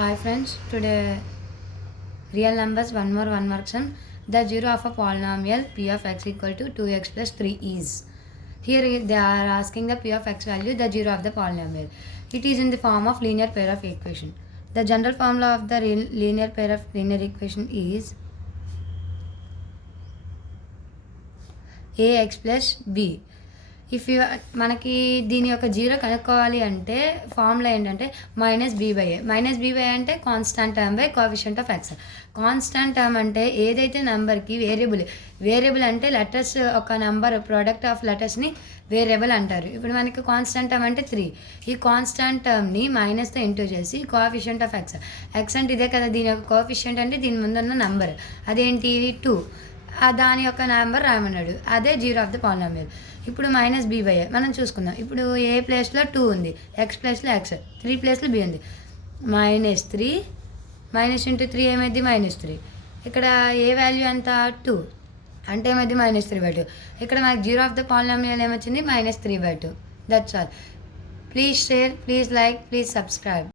Hi friends, today real numbers one worksum. The zero of a polynomial p of x equal to 2x plus 3 is. Here they are asking the p of x value, the zero of the polynomial. It is in the form of linear pair of equation. The general formula of the linear pair of linear equation is ax plus b. If you మనకి దీని యొక్క zero కనుక్కోవాలి అంటే formula ఏంటంటే -b/a అంటే constant term by coefficient of X. Constant term అంటే ఏదైతే నెంబర్కి వేరియబుల్ అంటే లెటర్స్ ఒక నెంబర్ ప్రోడక్ట్ ఆఫ్ లెటర్స్ని వేరియబుల్ అంటారు. ఇప్పుడు మనకి కాన్స్టాంట్ టర్మ్ అంటే 3. ఈ కాన్స్టాంట్ టర్మ్ని మైనస్తో ఇంటూ చేసి కోఎఫిషియంట్ ఆఫ్ ఎక్స్ అంటే ఇదే కదా దీని యొక్క కోఎఫిషియంట్ అంటే దీని ముందున్న నెంబర్ అదేంటి 2. దాని యొక్క నెంబర్ రాయమన్నాడు, అదే జీరో ఆఫ్ ద పాలినామియల్. ఇప్పుడు -b/a మనం చూసుకుందాం. ఇప్పుడు ఏ ప్లేస్లో 2 ఉంది, ఎక్స్ ప్లేస్లో ఎక్స్, 3 ప్లేస్లో బి ఉంది. -3 -3 ఏమైంది -3. ఇక్కడ ఏ వాల్యూ ఎంత 2 అంటే ఏమైంది -3/2. ఇక్కడ మనకి జీరో ఆఫ్ ద పాలినామియల్ ఏమొచ్చింది -3/2. That's all. Please share, please like, please subscribe.